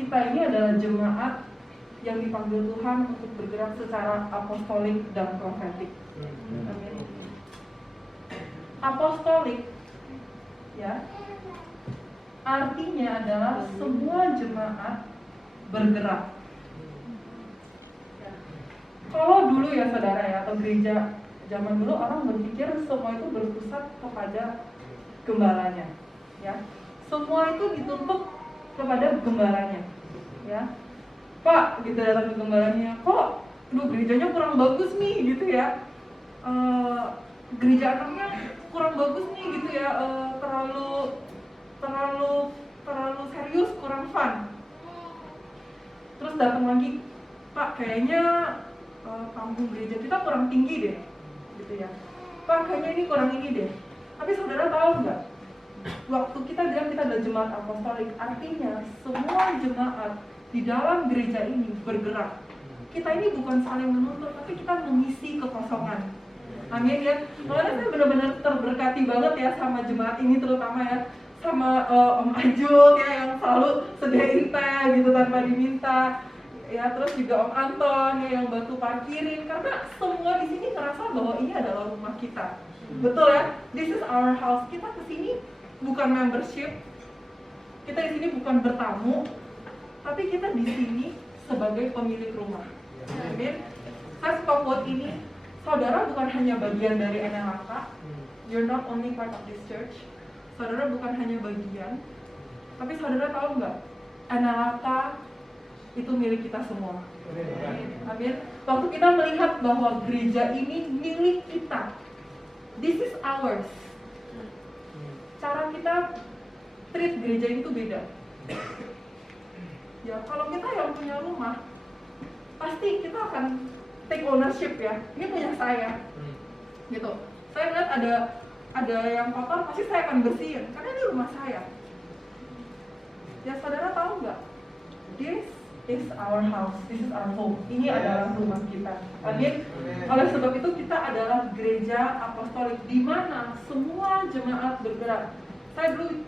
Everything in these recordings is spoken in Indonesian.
kita ini adalah jemaat yang dipanggil Tuhan untuk bergerak secara apostolik dan profetik. Amin. Apostolik, ya, artinya adalah semua jemaat bergerak. Ya. Kalau dulu ya saudara ya, atau gereja zaman dulu orang berpikir semua itu berpusat kepada gembalanya, ya. Semua itu dituntut kepada gembalanya, ya. Pak, gitu datang ke gembalanya, kok, gerejanya kurang bagus nih, gitu ya. Gereja anaknya kurang bagus nih, gitu ya. Terlalu serius, kurang fun. Terus datang lagi, Pak, kayaknya panggung gereja kita kurang tinggi deh, gitu ya. Pak, kayaknya ini kurang ini deh. Tapi saudara tahu nggak? Waktu kita bilang kita adalah jemaat apostolik, artinya semua jemaat di dalam gereja ini bergerak. Kita ini bukan saling menuntut, tapi kita mengisi kekosongan. Amin ya. Makanya saya benar-benar terberkati banget ya sama jemaat ini, terutama ya sama Om Ajul ya, yang selalu sediain teh gitu tanpa diminta. Ya, terus juga Om Anton ya, yang bantu parkirin, karena semua di sini merasa bahwa ini adalah rumah kita. Betul ya? This is our house. Kita kesini bukan membership, kita di sini bukan bertamu, tapi kita di sini sebagai pemilik rumah. Amin. Saya suka quote ini, saudara bukan hanya bagian dari NLAK, you're not only part of this church. Saudara bukan hanya bagian, tapi saudara tahu nggak, NLAK itu milik kita semua. Amin. Waktu kita melihat bahwa gereja ini milik kita, this is ours. Cara kita treat gereja itu beda. Ya, kalau kita yang punya rumah, pasti kita akan take ownership ya. Ini punya saya, gitu. Saya lihat ada yang kotor, pasti saya akan bersihin, karena ini rumah saya. Ya, saudara tahu nggak? This is our house, this is our home. Ini adalah rumah kita. Amin. Oleh sebab itu kita adalah gereja apostolik di mana semua jemaat bergerak. Saya dulu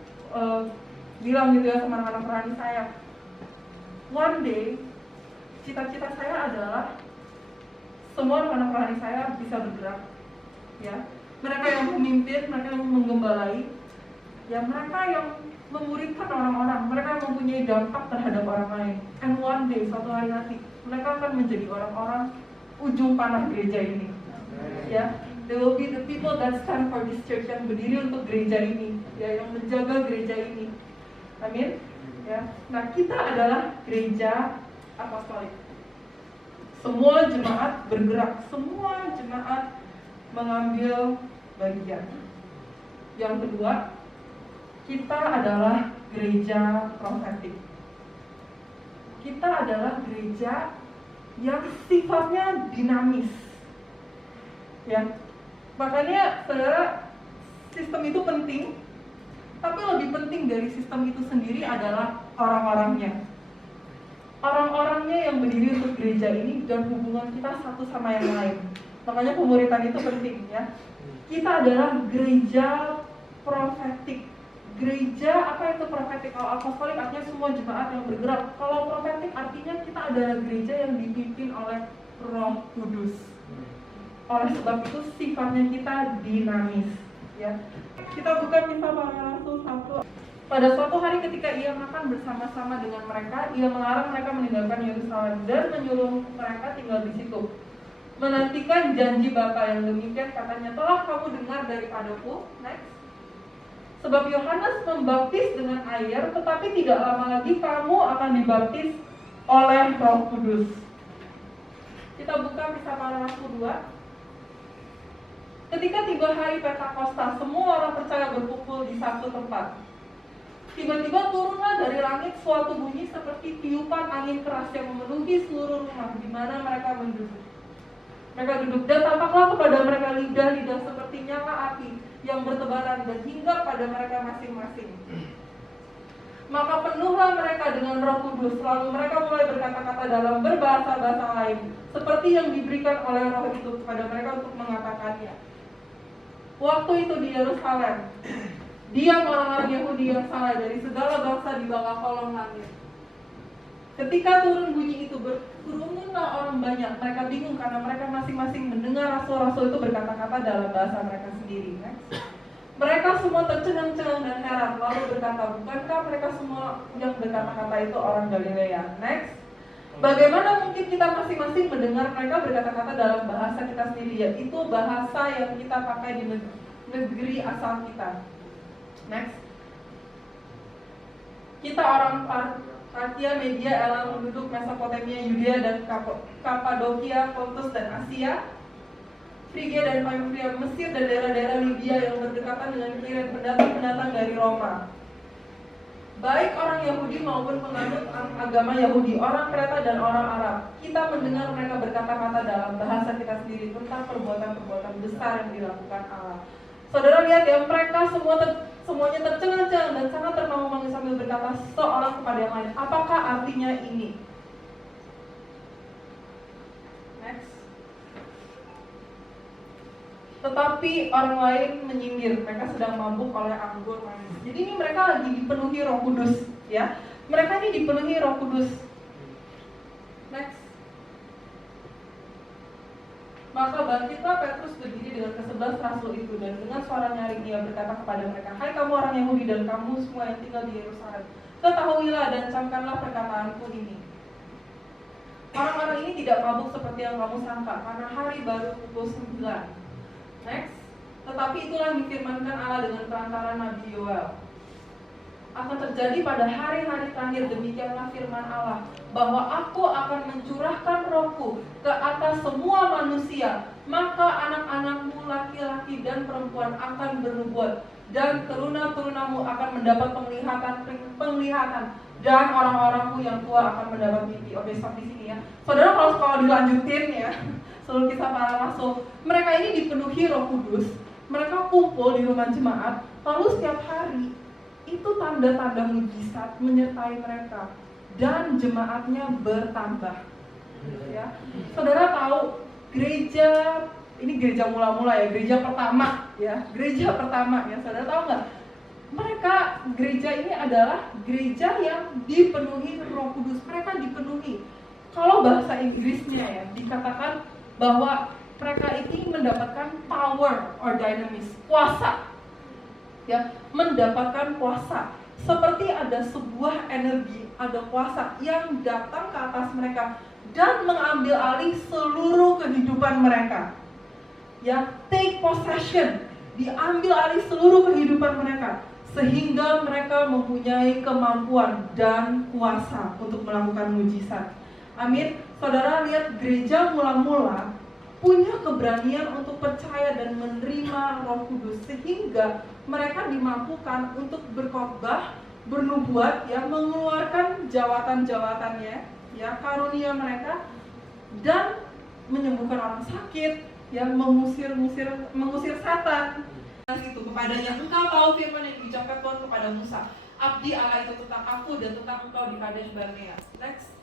bilang gitu ya sama anak-anak rohani saya, one day cita-cita saya adalah semua anak-anak rohani saya bisa bergerak, ya. Mereka yang memimpin, mereka yang menggembalai, ya, mereka yang memuridkan orang-orang, mereka yang mempunyai dampak terhadap orang lain. And one day, suatu hari nanti, mereka akan menjadi orang-orang ujung panah gereja ini, ya. They will be the people that stand for this church, yang berdiri untuk gereja ini, ya, yang menjaga gereja ini. Amin. Ya. Nah, kita adalah gereja apostolik. Semua jemaat bergerak, semua jemaat mengambil bagian. Yang kedua, kita adalah gereja profetik. Kita adalah gereja yang sifatnya dinamis. Ya. Makanya saudara, sistem itu penting, tapi lebih penting dari sistem itu sendiri adalah orang-orangnya. Orang-orangnya yang berdiri untuk gereja ini dan hubungan kita satu sama yang lain. Makanya pemuritan itu penting ya. Kita adalah gereja profetik. Gereja, apa itu profetik? Kalau apostolik artinya semua jemaat yang bergerak. Kalau profetik artinya kita adalah gereja yang dipimpin oleh Roh Kudus. Oleh sebab itu sifatnya kita dinamis, ya. Kita buka Kisah Para Rasul 1. Pada suatu hari ketika ia makan bersama-sama dengan mereka, ia melarang mereka meninggalkan Yerusalem dan menyuruh mereka tinggal di situ, menantikan janji Bapa yang demikian. Katanya, telah kamu dengar daripadaku. Next. Sebab Yohanes membaptis dengan air, tetapi tidak lama lagi kamu akan dibaptis oleh Roh Kudus. Kita buka Kisah Para Rasul 2. Ketika tiba hari Pentakosta, semua orang percaya berkumpul di satu tempat. Tiba-tiba turunlah dari langit suatu bunyi seperti tiupan angin keras yang memenuhi seluruh rumah di mana mereka duduk. Mereka duduk dan tampaklah kepada mereka lidah-lidah seperti nyala api yang bertebaran dan hinggap pada mereka masing-masing. Maka penuhlah mereka dengan Roh Kudus, lalu mereka mulai berkata-kata dalam berbahasa-bahasa lain, seperti yang diberikan oleh Roh itu kepada mereka untuk mengatakannya. Waktu itu di Yerusalem, diam orang-orang Yahudi yang salah dari segala bangsa di bawah kolong langit. Ketika turun bunyi itu, berkerumunlah orang banyak. Mereka bingung karena mereka masing-masing mendengar rasul-rasul itu berkata-kata dalam bahasa mereka sendiri. Next. Mereka semua tercengang-cengang dan heran, lalu berkata, bukankah mereka semua yang berkata-kata itu orang Galilea? Next. Bagaimana mungkin kita masing-masing mendengar mereka berkata-kata dalam bahasa kita sendiri, yaitu bahasa yang kita pakai di negeri asal kita. Next. Kita orang Partia, Media, Elam, penduduk Mesopotamia, Yudea dan Kapadokia, Pontus dan Asia, Frigia dan Pamfilia, Mesir dan daerah-daerah Libya yang berdekatan dengan Kirene, pendatang-pendatang dari Roma. Baik orang Yahudi maupun penganut agama Yahudi, orang Kreta dan orang Arab, kita mendengar mereka berkata-kata dalam bahasa kita sendiri tentang perbuatan-perbuatan besar yang dilakukan Allah. Saudara lihat ya, mereka semuanya tercengang-cengang dan sangat termangu-mangu sambil berkata seorang kepada yang lain, apakah artinya ini? Next. Tetapi orang lain menyindir, mereka sedang mabuk oleh anggur manis. Jadi ini mereka lagi dipenuhi Roh Kudus, ya. Mereka ini dipenuhi Roh Kudus. Next. Maka bangkitlah Petrus berdiri dengan ke-11 rasul itu, dan dengan suara nyaring ia berkata kepada mereka, hai kamu orang Yahudi dan kamu semua yang tinggal di Yerusalem, ketahuilah dan camkanlah perkataanku ini. Orang-orang ini tidak mabuk seperti yang kamu sangka, karena hari baru pukul 9. Next. Tetapi itulah yang difirmankan Allah dengan perantara Nabi Yoel. Akan terjadi pada hari-hari terakhir, demikianlah firman Allah, bahwa aku akan mencurahkan rohku ke atas semua manusia, maka anak-anakmu laki-laki dan perempuan akan bernubuat, dan teruna-terunamu akan mendapat penglihatan, dan orang-orangmu yang tua akan mendapat mimpi. Oke, sampai sini ya. Saudara, kalau dilanjutin ya, seluruh kisah para rasul, mereka ini dipenuhi Roh Kudus, mereka kumpul di rumah jemaat, lalu setiap hari itu tanda-tanda mujizat menyertai mereka dan jemaatnya bertambah. Ya, saudara tahu gereja ini gereja mula-mula ya, gereja pertama ya, gereja pertama ya, saudara tahu nggak? Mereka gereja ini adalah gereja yang dipenuhi Roh Kudus, mereka dipenuhi. Kalau bahasa Inggrisnya ya dikatakan bahwa mereka ini mendapatkan power or dynamis, kuasa. Ya, mendapatkan kuasa. Seperti ada sebuah energi, ada kuasa yang datang ke atas mereka dan mengambil alih seluruh kehidupan mereka. Ya, take possession, diambil alih seluruh kehidupan mereka sehingga mereka mempunyai kemampuan dan kuasa untuk melakukan mujizat. Amin. Saudara lihat gereja mula-mula punya keberanian untuk percaya dan menerima Roh Kudus sehingga mereka dimampukan untuk berkhotbah, bernubuat, ya, mengeluarkan jawatan-jawatannya, ya, karunia mereka, dan menyembuhkan orang sakit, ya, mengusir setan. Itu kepadanya, engkau tahu firman yang diucapkan Tuhan kepada Musa, abdi Allah itu tentang aku dan tentang engkau di Kadesh Barnea. Next.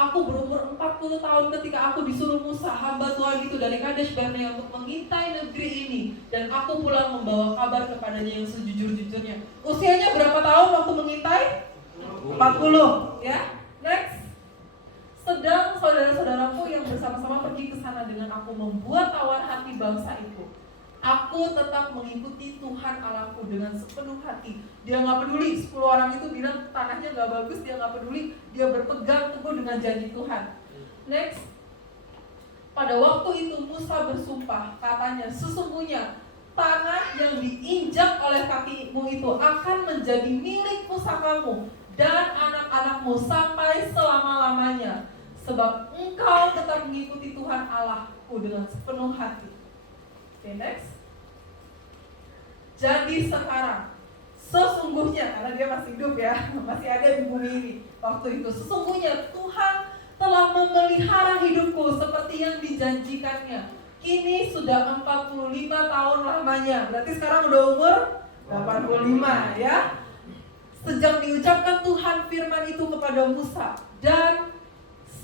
Aku berumur 40 tahun ketika aku disuruh Musa, hamba Tuhan itu dari Kadesh Barnea untuk mengintai negeri ini, dan aku pulang membawa kabar kepadanya yang sejujur-jujurnya. Usianya berapa tahun waktu mengintai? 40, ya. Next. Sedang saudara-saudaraku yang bersama-sama pergi ke sana dengan aku membuat tawar hati bangsa itu. Aku tetap mengikuti Tuhan Allahku dengan sepenuh hati. Dia gak peduli 10 orang itu bilang tanahnya gak bagus, dia gak peduli. Dia berpegang teguh dengan janji Tuhan. Next. Pada waktu itu Musa bersumpah, katanya, sesungguhnya tanah yang diinjak oleh kakimu itu akan menjadi milik pusakamu dan anak-anakmu sampai selama-lamanya, sebab engkau tetap mengikuti Tuhan Allahku dengan sepenuh hati. Okay, next. Jadi sekarang, sesungguhnya, karena dia masih hidup ya, masih ada di bumi ini waktu itu, sesungguhnya Tuhan telah memelihara hidupku seperti yang dijanjikannya. Kini sudah 45 tahun lamanya. Berarti sekarang udah umur 85 ya. Sejak diucapkan Tuhan firman itu kepada Musa, dan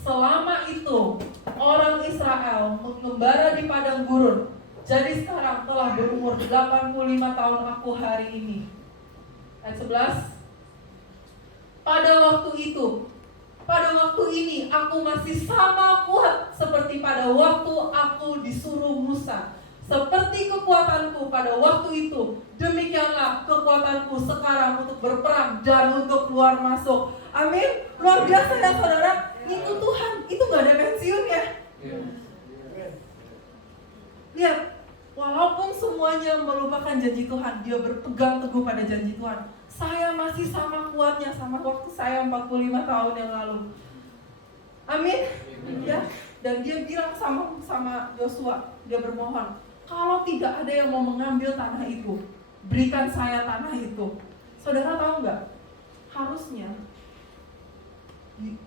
selama itu orang Israel mengembara di padang gurun. Jadi sekarang telah berumur 85 tahun aku hari ini. Ayat 11. Pada waktu itu pada waktu ini aku masih sama kuat seperti pada waktu aku disuruh Musa. Seperti kekuatanku pada waktu itu, demikianlah kekuatanku sekarang untuk berperang dan untuk keluar masuk. Amin. Luar biasa ya saudara. Itu Tuhan, itu gak ada pensiun ya. Lihat, walaupun semuanya melupakan janji Tuhan, dia berpegang teguh pada janji Tuhan. Saya masih sama kuatnya sama waktu saya 45 tahun yang lalu. Amin. Ya. Dan dia bilang sama Yosua, dia bermohon, kalau tidak ada yang mau mengambil tanah itu, berikan saya tanah itu. Saudara tahu nggak? Harusnya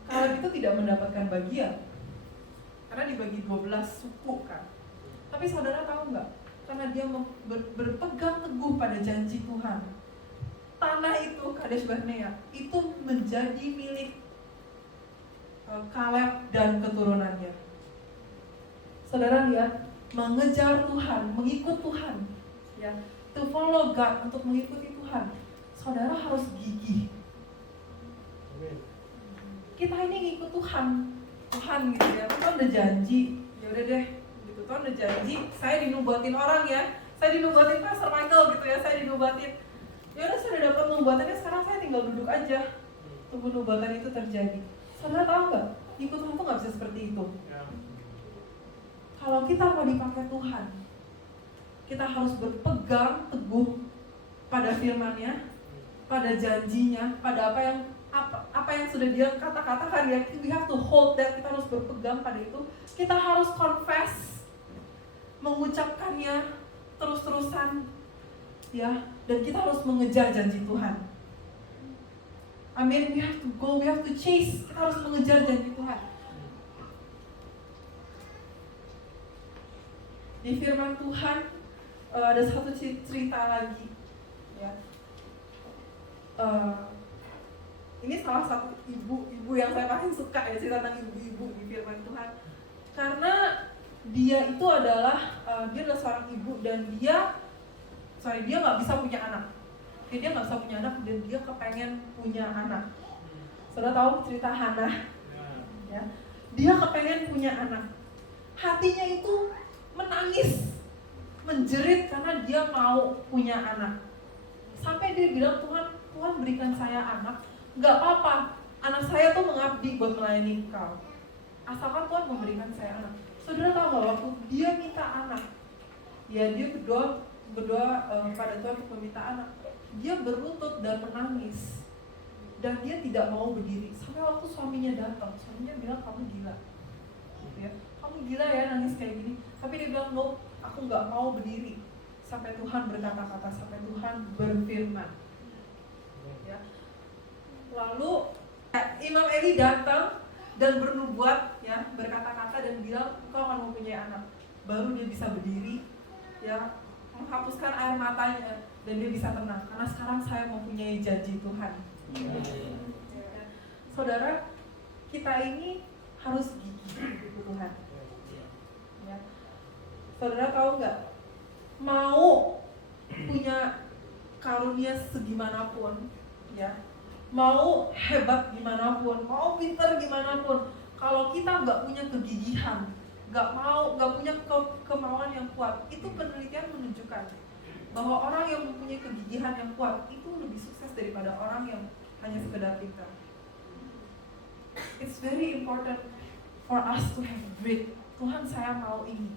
Kaleb itu tidak mendapatkan bagian, karena dibagi 12 suku kan. Tapi saudara tahu nggak? Karena dia berpegang teguh pada janji Tuhan, tanah itu, Kadesh Barnea, itu menjadi milik Kaleb dan keturunannya. Saudara lihat, mengejar Tuhan, mengikut Tuhan, ya, to follow God, untuk mengikuti Tuhan, saudara harus gigih. Kita ini ngikut Tuhan gitu ya. Tuhan udah janji, ya udah deh, gitu. Tuhan udah janji, saya dinubuatin orang ya, saya dinubuatin Pastor Michael gitu ya, saya dinubuatin. Ya udah, saya udah dapat nubuatannya, sekarang saya tinggal duduk aja, tunggu nubuatan itu terjadi. Saudara tahu nggak? Ikut Tuhan tuh nggak bisa seperti itu. Kalau kita mau dipakai Tuhan, kita harus berpegang teguh pada firman-Nya, pada janjinya, pada apa yang sudah dia katakan ya. We have to hold that. Kita harus berpegang pada itu. Kita harus confess, mengucapkannya terus-terusan, ya. Dan kita harus mengejar janji Tuhan. Amin. We have to go, we have to chase. Kita harus mengejar janji Tuhan. Di firman Tuhan ada satu cerita lagi, ya. Ini salah satu ibu yang saya paling suka ya, cerita tentang ibu-ibu di firman Tuhan. Karena dia itu adalah dia adalah seorang ibu dan dia nggak bisa punya anak. Dia nggak bisa punya anak dan dia kepengen punya anak. Saudara tahu cerita Hannah? Ya, dia kepengen punya anak. Hatinya itu menangis, menjerit karena dia mau punya anak. Sampai dia bilang, Tuhan berikan saya anak. Gak apa-apa, anak saya tuh mengabdi buat melayani Engkau, asalkan Tuhan memberikan saya anak. Saudara tahu gak, waktu dia minta anak, ya dia berdoa pada Tuhan untuk meminta anak. Dia berlutut dan menangis, dan dia tidak mau berdiri. Sampai waktu suaminya datang, suaminya bilang, kamu gila, gitu ya. Kamu gila ya nangis kayak gini. Tapi dia bilang, no, aku gak mau berdiri sampai Tuhan berkata-kata, sampai Tuhan berfirman, ya. Lalu Imam Eli datang dan bernubuat, ya, berkata-kata dan bilang, engkau akan mempunyai anak. Baru dia bisa berdiri, ya, menghapuskan air matanya dan dia bisa tenang karena sekarang saya mempunyai janji Tuhan. Ya. Saudara, kita ini harus gigih di Tuhan. Ya. Saudara tahu nggak? Mau punya karunia segimanapun, ya, mau hebat gimana pun, mau pintar gimana pun, kalau kita nggak punya kegigihan, nggak punya kemauan yang kuat, itu penelitian menunjukkan bahwa orang yang mempunyai kegigihan yang kuat itu lebih sukses daripada orang yang hanya sekedar pintar. It's very important for us to have grit. Tuhan, saya mau ini.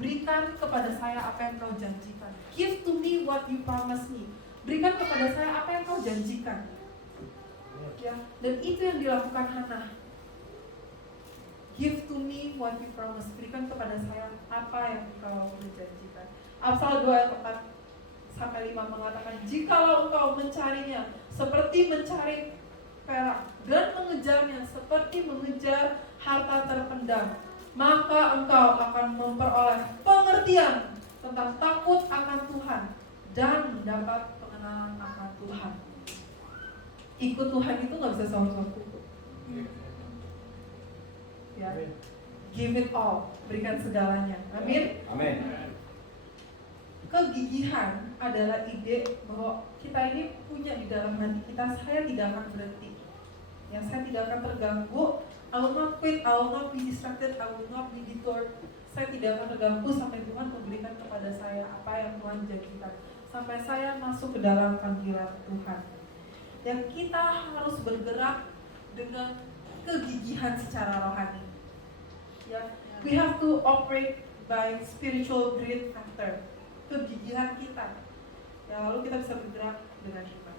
Berikan kepada saya apa yang Kau janjikan. Give to me what you promise me. Berikan kepada saya apa yang Kau janjikan. Ya, dan itu yang dilakukan Hannah. Give to me what you promise. Berikan kepada saya apa yang Kau janjikan. Amsal 2 ayat 4-5 mengatakan, jikalau engkau mencarinya seperti mencari perak dan mengejarnya seperti mengejar harta terpendam, maka engkau akan memperoleh pengertian tentang takut akan Tuhan dan mendapat pengenalan akan Tuhan. Ikut Tuhan itu gak bisa sama-sama kuku. Ya, give it all, berikan segalanya. Amin. Amin. Kegigihan adalah ide bahwa kita ini punya di dalam hati kita, saya tidak akan berhenti. Ya, saya tidak akan terganggu. I will not quit, I will not be distracted, I will not be detoured. Saya tidak akan terganggu sampai Tuhan memberikan kepada saya apa yang Tuhan janjikan. Sampai saya masuk ke dalam panggilan Tuhan. Dan kita harus bergerak dengan kegigihan secara rohani. Ya, we have to operate by spiritual grit factor. Kegigihan kita. Ya, lalu kita bisa bergerak dengan iman.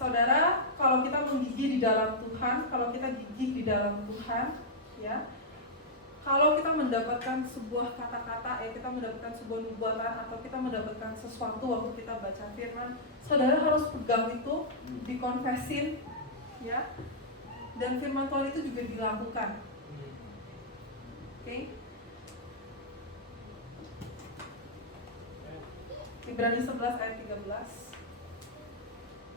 Saudara, kalau kita menggigih di dalam Tuhan, kalau kita gigih di dalam Tuhan, ya, kalau kita mendapatkan sebuah kata-kata, kita mendapatkan sebuah nubuatan atau kita mendapatkan sesuatu waktu kita baca firman, saudara harus pegang itu, dikonfesin, ya, dan firman Tuhan itu juga dilakukan. Oke? Ibrani 11 ayat 13.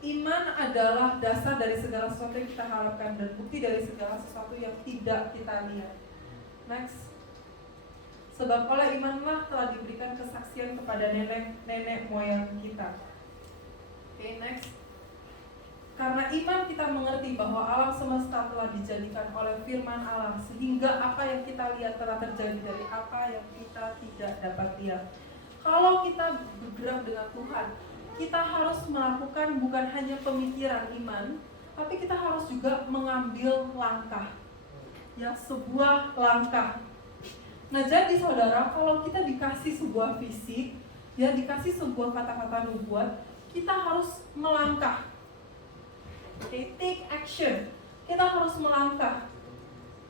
Iman adalah dasar dari segala sesuatu yang kita harapkan dan bukti dari segala sesuatu yang tidak kita lihat. Next. Sebab oleh imanlah telah diberikan kesaksian kepada nenek moyang kita. Oke, next. Karena iman kita mengerti bahwa alam semesta telah dijadikan oleh firman Allah, sehingga apa yang kita lihat telah terjadi dari apa yang kita tidak dapat lihat. Kalau kita bergerak dengan Tuhan, kita harus melakukan bukan hanya pemikiran iman, tapi kita harus juga mengambil langkah. Ya, sebuah langkah. Nah, jadi saudara, kalau kita dikasih sebuah visi, ya dikasih sebuah kata-kata nubuat, kita harus melangkah. Okay, take action. Kita harus melangkah.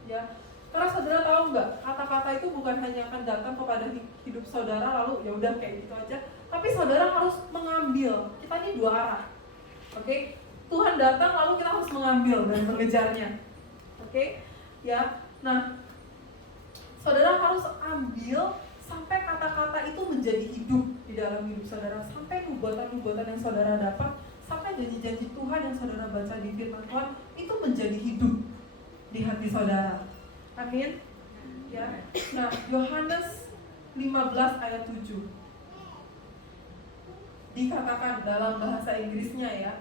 Ya, karena saudara tahu nggak, kata-kata itu bukan hanya akan datang kepada hidup saudara lalu ya udah kayak gitu aja. Tapi saudara harus mengambil. Kita ini dua arah. Oke? Tuhan datang lalu kita harus mengambil dan mengejarnya. Oke? Ya. Nah, saudara harus ambil sampai kata-kata itu menjadi hidup di dalam hidup saudara, sampai nubuatan-nubuatan yang saudara dapat, sampai janji-janji Tuhan yang saudara baca di firman Tuhan itu menjadi hidup di hati saudara. Amin. Ya. Nah, Yohanes 15 ayat 7. Dikatakan dalam bahasa Inggrisnya ya.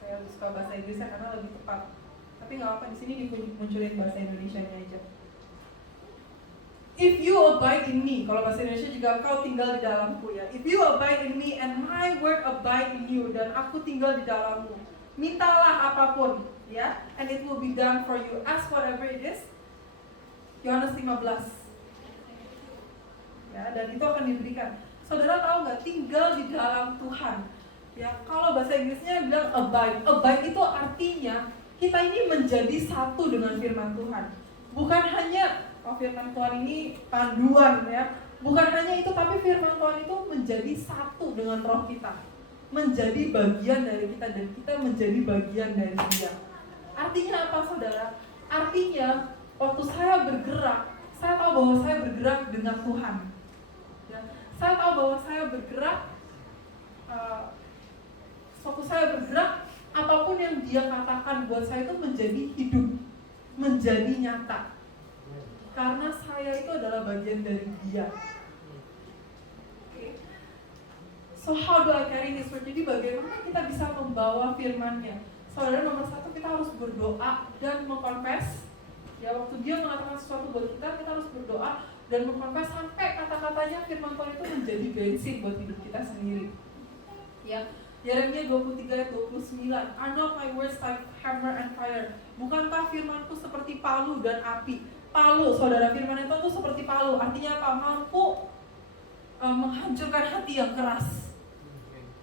Saya suka bahasa Inggrisnya karena lebih tepat. Tapi nggak apa, di sini dimunculin bahasa Indonesianya aja. If you abide in me, kalau bahasa Indonesia juga kau tinggal di dalamku ya. If you abide in me and my word abide in you, dan aku tinggal di dalammu, mintalah apapun ya, and it will be done for you. Ask whatever it is. Yohanes 15. Ya, dan itu akan diberikan. Saudara tahu nggak, tinggal di dalam Tuhan. Ya, kalau bahasa Inggrisnya bilang abide. Abide itu artinya kita ini menjadi satu dengan firman Tuhan. Bukan hanya firman Tuhan ini panduan ya. Bukan hanya itu, tapi firman Tuhan itu menjadi satu dengan roh kita. Menjadi bagian dari kita dan kita menjadi bagian dari Dia. Artinya apa, saudara? Artinya waktu saya bergerak, saya tahu bahwa saya bergerak dengan Tuhan. Ya, saya tahu bahwa saya bergerak, waktu saya bergerak, apapun yang Dia katakan buat saya itu menjadi hidup, menjadi nyata. Karena saya itu adalah bagian dari Dia. Okay. So how do I carry His word? Jadi bagaimana kita bisa membawa firman-Nya? Saudara, nomor satu kita harus berdoa dan mengkonfes. Ya, waktu Dia mengatakan sesuatu buat kita harus berdoa dan mengkonfes sampai kata-katanya firman Tuhan itu menjadi bensin buat hidup kita sendiri. Ya, Yeremia 23 ayat 29. Are not my words like hammer and fire? Bukankah firmanku seperti palu dan api? Palu, saudara, firman itu seperti palu. Artinya apa? Mampu menghancurkan hati yang keras.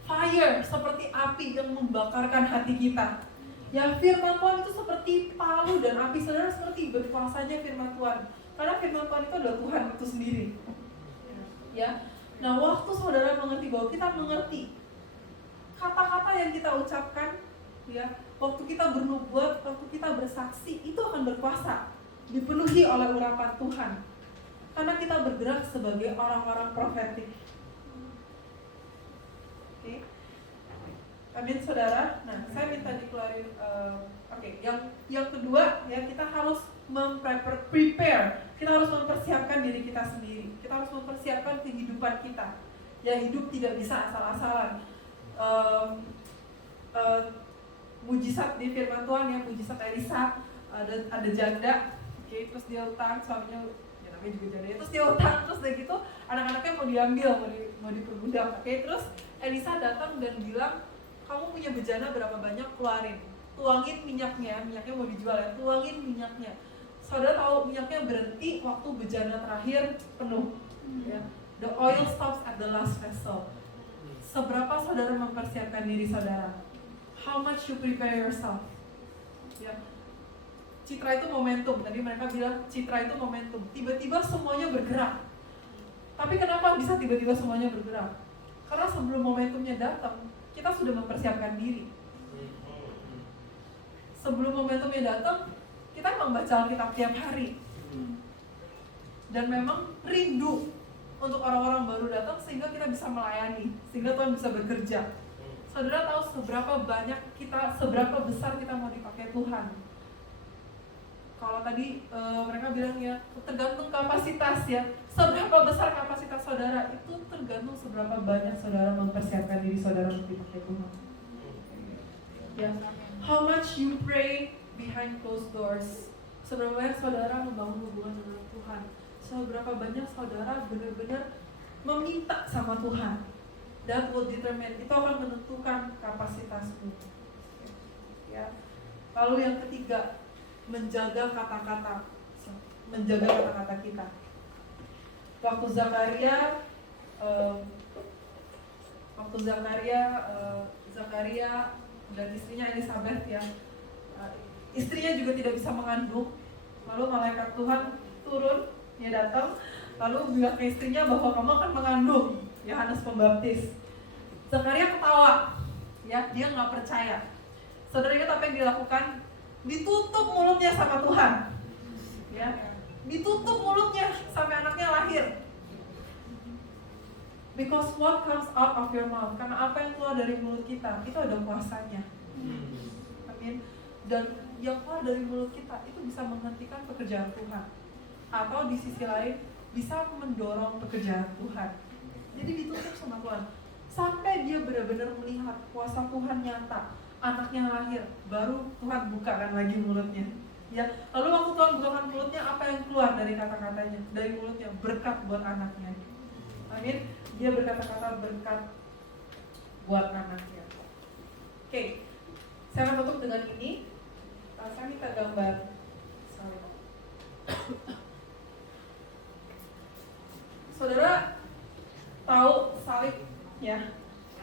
Fire, seperti api yang membakarkan hati kita. Ya, firman Tuhan itu seperti palu dan api. Saudara, seperti berkuasanya firman Tuhan. Karena firman Tuhan itu adalah Tuhan itu sendiri. Ya. Nah, waktu saudara mengerti bahwa kita mengerti kata-kata yang kita ucapkan, ya, waktu kita bernubuat, waktu kita bersaksi, itu akan berkuasa, dipenuhi oleh urapan Tuhan. Karena kita bergerak sebagai orang-orang profetik. Oke. Amin, saudara. Nah, saya minta dikeluarin. Yang kedua, ya, kita harus prepare. Kita harus mempersiapkan diri kita sendiri. Kita harus mempersiapkan kehidupan kita. Ya, hidup tidak bisa asal-asalan. mujizat di firman Tuhan ya, mujizat Elisa, ada janda, oke, terus dia utang, suaminya ya namanya juga janda ya, terus dia utang, terus udah gitu anak-anaknya mau diambil, mau diperbudak, oke, terus Elisa datang dan bilang, kamu punya bejana berapa banyak, keluarin, tuangin minyaknya mau dijual ya, tuangin minyaknya. Saudara tahu minyaknya berhenti waktu bejana terakhir penuh ya. The oil stops at the last vessel. Seberapa saudara mempersiapkan diri saudara? How much you prepare yourself? Ya. Citra itu momentum. Tadi mereka bilang citra itu momentum. Tiba-tiba semuanya bergerak. Tapi kenapa bisa tiba-tiba semuanya bergerak? Karena sebelum momentumnya datang, kita sudah mempersiapkan diri. Sebelum momentumnya datang, kita memang baca Alkitab tiap hari. Dan memang rindu untuk orang-orang baru datang sehingga kita bisa melayani, sehingga Tuhan bisa bekerja. Saudara tahu seberapa besar kita mau dipakai Tuhan. Kalau tadi mereka bilang ya, tergantung kapasitas ya. Seberapa besar kapasitas saudara itu tergantung seberapa banyak saudara mempersiapkan diri saudara untuk dipakai Tuhan. Ya, how much you pray behind closed doors. Seberapa banyak saudara membangun hubungan dengan Tuhan. Seberapa banyak saudara benar-benar meminta sama Tuhan. That will determine, itu akan menentukan kapasitasmu. Ya. Lalu yang ketiga, menjaga kata-kata kita. Waktu Zakaria dan istrinya Elizabeth ya, istrinya juga tidak bisa mengandung. Lalu malaikat Tuhan turun, dia datang, lalu bilang ke istrinya bahwa kamu akan mengandung, Yohanes Pembaptis. Zakaria ketawa, ya, dia nggak percaya. Saudara ingat apa yang dilakukan? Ditutup mulutnya sama Tuhan, ya, ditutup mulutnya sampai anaknya lahir. Because what comes out of your mouth, karena apa yang keluar dari mulut kita itu ada kuasanya. Amin. Dan yang keluar dari mulut kita itu bisa menghentikan pekerjaan Tuhan, atau di sisi lain bisa mendorong pekerjaan Tuhan. Jadi ditutup sama Tuhan sampai dia benar-benar melihat kuasa Tuhan nyata, anaknya lahir, baru Tuhan bukakan lagi mulutnya. Ya, lalu waktu Tuhan bukakan mulutnya, apa yang keluar dari kata-katanya, dari mulutnya? Berkat buat anaknya. Amin. Dia berkata-kata berkat buat anaknya. Oke, saya akan tutup dengan ini. Saya minta gambar. Saudara tahu salib ya,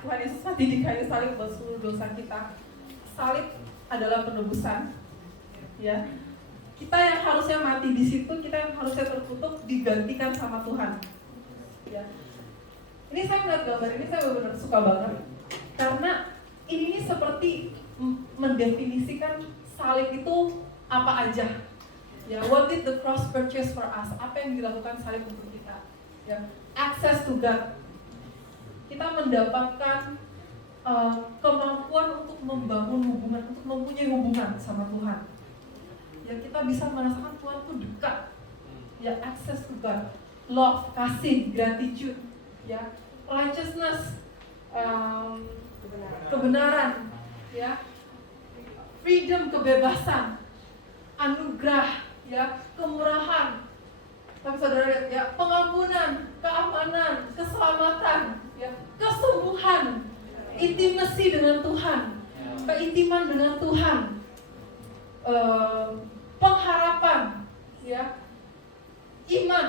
Tuhan Yesus mati di kayu salib buat seluruh dosa kita. Salib adalah penebusan ya. Kita yang harusnya mati di situ, kita yang harusnya terkutuk, digantikan sama Tuhan ya. Ini saya melihat gambar ini, saya benar-benar suka banget karena ini seperti mendefinisikan salib itu apa aja ya. What did the cross purchase for us? Apa yang dilakukan salib untuk kita ya? Access to God. Kita mendapatkan kemampuan untuk membangun hubungan, untuk mempunyai hubungan sama Tuhan ya. Kita bisa merasakan Tuhan itu dekat ya. Access to God, love, kasih, gratitude ya, righteousness, kebenaran ya, freedom, kebebasan, anugerah ya, kemurahan. Tapi saudara lihat ya, pengampunan, keamanan, keselamatan ya, kesembuhan, intimasi dengan Tuhan, keintiman dengan Tuhan, pengharapan ya, iman,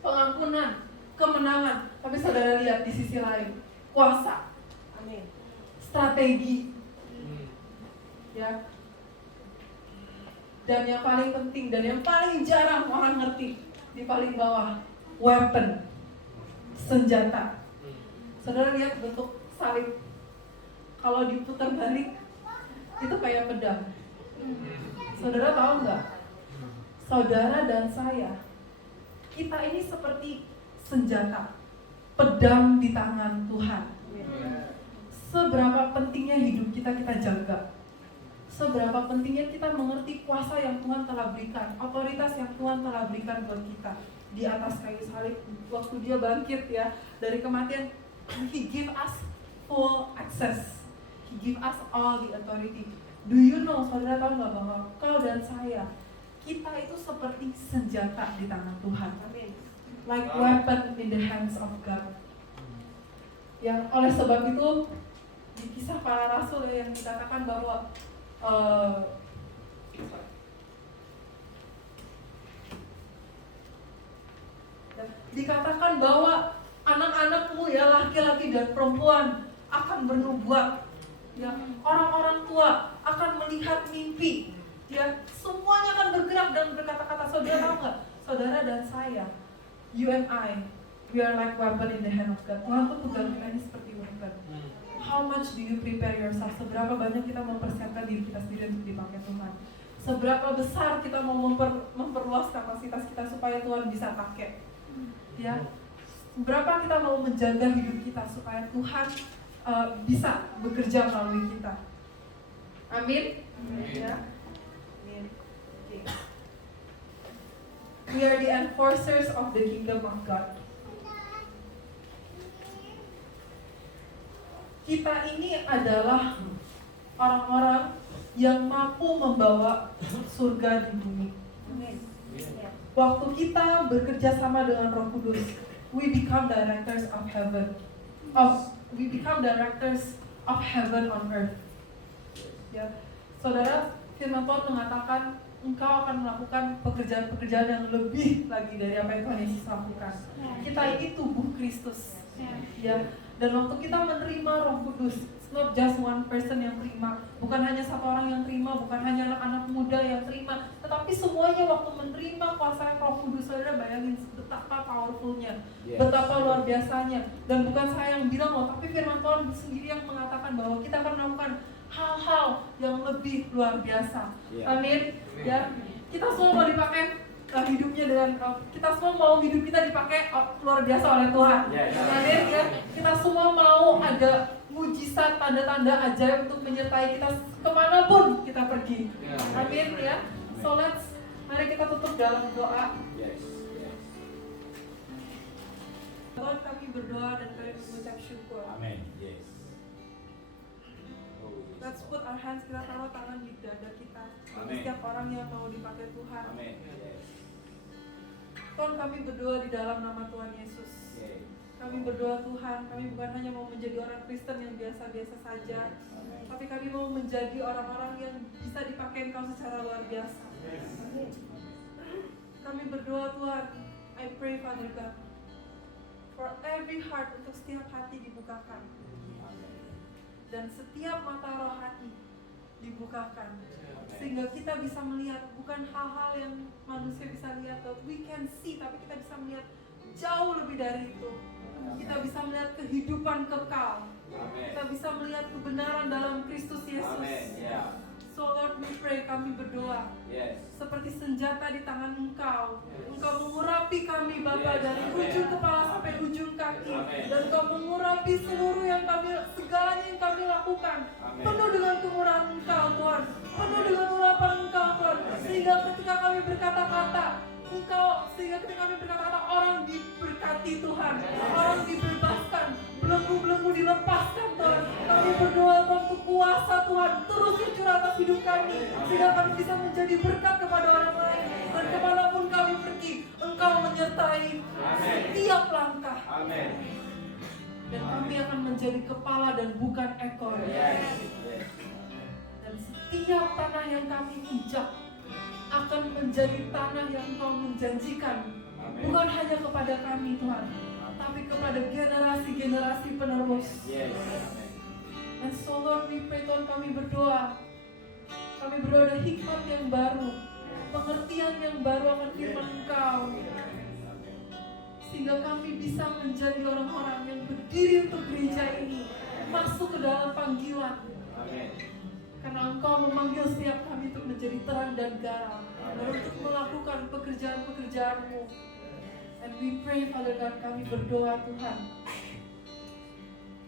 pengampunan, kemenangan. Tapi saudara lihat di sisi lain, kuasa, amin, strategi ya. Dan yang paling penting dan yang paling jarang orang ngerti, di paling bawah, weapon, senjata. Saudara lihat bentuk salib, kalau diputar balik itu kayak pedang. Saudara tahu nggak? Saudara dan saya, kita ini seperti senjata, pedang di tangan Tuhan. Seberapa pentingnya hidup kita jaga. Seberapa pentingnya kita mengerti kuasa yang Tuhan telah berikan, otoritas yang Tuhan telah berikan buat kita di atas kayu salib. Waktu dia bangkit ya dari kematian, He give us full access. He give us all the authority. Do you know, saudara tahu nggak bahwa kau dan saya, kita itu seperti senjata di tangan Tuhan. Amin. Like weapon in the hands of God. Yang oleh sebab itu di Kisah Para Rasul yang dikatakan bahwa dikatakan bahwa anak-anakmu ya laki-laki dan perempuan akan bernubuat, ya orang-orang tua akan melihat mimpi, ya semuanya akan bergerak dan berkata-kata. Saudara tahu nggak? Saudara dan saya, you and I, we are like weapon in the hand of God. Tuhan tuh pegang kita ini seperti weapon. How much do you prepare yourself? Seberapa banyak kita mempersiapkan diri kita sendiri untuk dipakai Tuhan? Seberapa besar kita mau memperluas kapasitas kita supaya Tuhan bisa pakai? Ya, berapa kita mau menjaga hidup kita supaya Tuhan bisa bekerja melalui kita? Amin. Ya. Amin. Okay. We are the enforcers of the kingdom of God. Kita ini adalah orang-orang yang mampu membawa surga di bumi. Waktu kita bekerja sama dengan Roh Kudus, we become directors of heaven. We become directors of heaven on earth. Ya, saudara, firman Tuhan mengatakan engkau akan melakukan pekerjaan-pekerjaan yang lebih lagi dari apa yang Tuhan Yesus lakukan. Kita ini tubuh Kristus. Ya, dan waktu kita menerima Roh Kudus, it's not just one person yang terima, bukan hanya satu orang yang terima, bukan hanya anak-anak muda yang terima, tetapi semuanya waktu menerima kuasa Roh Kudus. Saudara bayangin betapa powerfulnya, betapa luar biasanya. Dan bukan saya yang bilang loh, tapi firman Tuhan sendiri yang mengatakan bahwa kita akan melakukan hal-hal yang lebih luar biasa. Amin. Ya, kita semua mau dipakai hidupnya dengan kita semua mau hidup kita dipakai luar biasa oleh Tuhan. Amin. Ya, kita semua mau ada mujizat, tanda-tanda ajaib untuk menyertai kita kemanapun kita pergi. Amin. Ya. So mari kita tutup dalam doa. Tuhan, kami berdoa dan kami mengucap syukur. Amin. Yes. Let's put our hands, kita taruh tangan di dada kita. Amin. Setiap orang yang mau dipakai Tuhan. Amin. Yes. Tuhan, kami berdoa di dalam nama Tuhan Yesus. Kami berdoa Tuhan, kami bukan hanya mau menjadi orang Kristen yang biasa-biasa saja, tapi kami mau menjadi orang-orang yang bisa dipakai Engkau secara luar biasa. Kami berdoa Tuhan, I pray Father God, for every heart, untuk setiap hati dibukakan, dan setiap mata rohani dibukakan, sehingga kita bisa melihat bukan hal-hal yang manusia bisa lihat, but we can see, tapi kita bisa melihat jauh lebih dari itu. Kita bisa melihat kehidupan kekal. Kita bisa melihat kebenaran dalam Kristus Yesus. So Lord, we pray, kami berdoa seperti senjata di tangan Engkau. Engkau mengurapi kami Bapa dari ujung kepala sampai ujung kaki, dan Engkau mengurapi seluruh yang segalanya yang kami lakukan. Penuh dengan kemurahan Engkau Tuhan, penuh dengan urapan Engkau Tuhan, sehingga ketika kami berkata-kata orang diberkati Tuhan, orang dibebaskan, belenggu-belenggu dilepaskan Tuhan. Kami berdoa Tuhan untuk kuasa Tuhan terus mencurah atas hidup kami, sehingga kami bisa menjadi berkat kepada orang lain, dan kemanapun kami pergi, Engkau menyertai setiap langkah. Dan kami akan menjadi kepala dan bukan ekor. Dan setiap tanah yang kami injak akan menjadi tanah yang Engkau menjanjikan, bukan hanya kepada kami Tuhan, tapi kepada generasi-generasi penerus. And so Lord, we pray Tuhan, kami berdoa ada hikmat yang baru, pengertian yang baru akan firman Engkau, sehingga kami bisa menjadi orang-orang yang berdiri untuk gereja ini, masuk ke dalam panggilan. Karena Engkau memanggil setiap kami untuk menjadi terang dan garam, dan untuk melakukan pekerjaan-pekerjaan-Mu. And we pray Father God, kami berdoa Tuhan,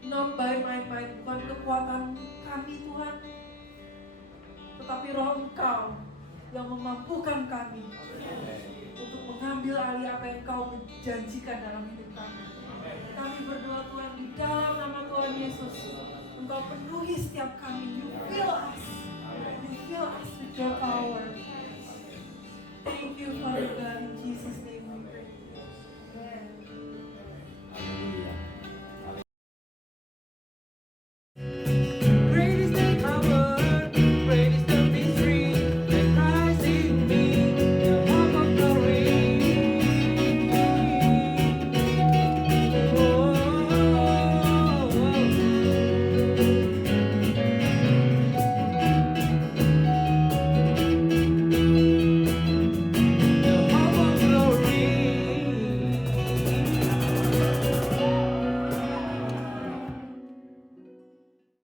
not by my might, bukan kekuatan kami Tuhan, tetapi Roh Engkau yang memampukan kami untuk mengambil alih apa yang Engkau menjanjikan dalam hidup kami. Kami berdoa Tuhan di dalam nama Tuhan Yesus, Engkau penuhi setiap kami. You fill us. You fill us with your power. Thank you, Father God, in Jesus' name.